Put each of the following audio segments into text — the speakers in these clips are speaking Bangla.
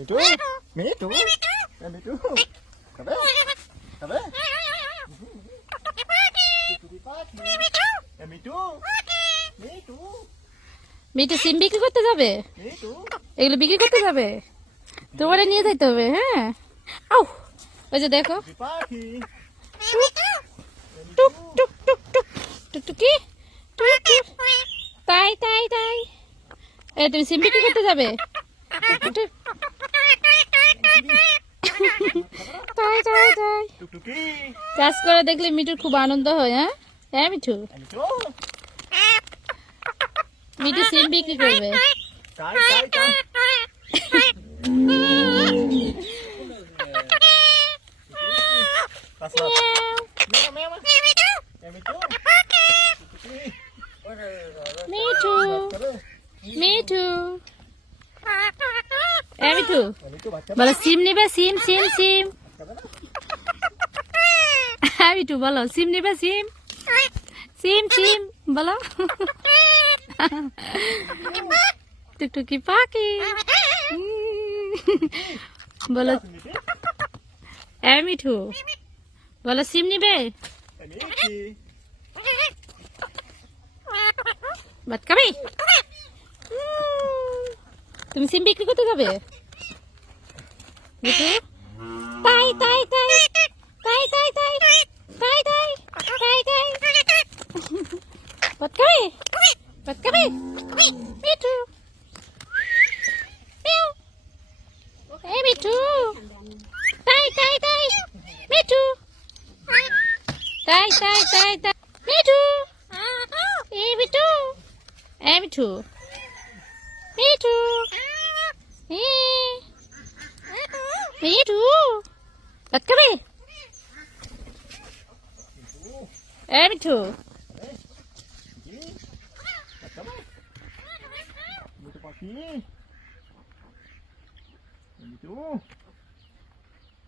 মিঠু মিঠু মিঠু খাবে খাবে মিঠু মিঠু মিঠু সিম বিক্রি করতে যাবে? এগুলো বিক্রি করতে যাবে? তোমার নিয়ে যাইতে হবে। হ্যাঁ, আউ ওই যে দেখো টুক টুক টুক টুক টুকটুকি টুক টুক। তাই তাই তাই, এ তুমি সিম বিক্রি করতে যাবে? তাই তাই তাই, কাজ করে দেখলে মিঠুর খুব আনন্দ হয়। হ্যাঁ হ্যাঁ মিঠু, মিঠু সিম বিক্রি করবে। মিঠু মিঠু মিঠু বলো সিম নিবে? সিম সিম সিম। মিঠু বলো সিম নিবে? সিম সিম সিম বলো। টুকটুকি পাখি বলো। মিঠু বলো সিম নিবে? ভাত খাবে? তুমি সিম বিক্রি করতে যাবে? মিঠু তাই তাই তাই তাই তাই তাই তাই তাই তাই তাই, ভাত খাবে? ভাত খাবে? মিঠু মিঠু তাই তাই তাই মিঠু তাই তাই তাই তাই মিঠু মিঠু মিঠু মিঠু মিঠু ভাত খাবে? মিঠু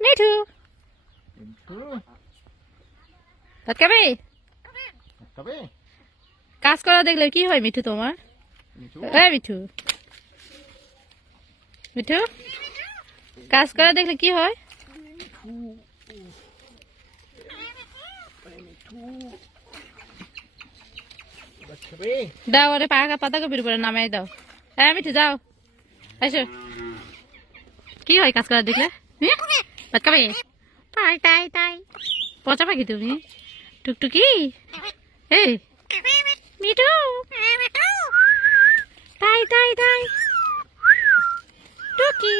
মিঠু ভাত খাবে? কাজ করা দেখলে কি হয় মিঠু তোমার? মিঠু মিঠু কাজ করা দেখলে কি হয়? দাও ওরে পাতা কপির উপরে নামাই দাও। মিঠু যাও, আসো। কি হয় কাজ করা দেখলে? ভাত খাবে? তাই তাই তাই, পচা পাখি তুমি। টুকটুকি এই মিঠু তাই তাই তাই টুকি।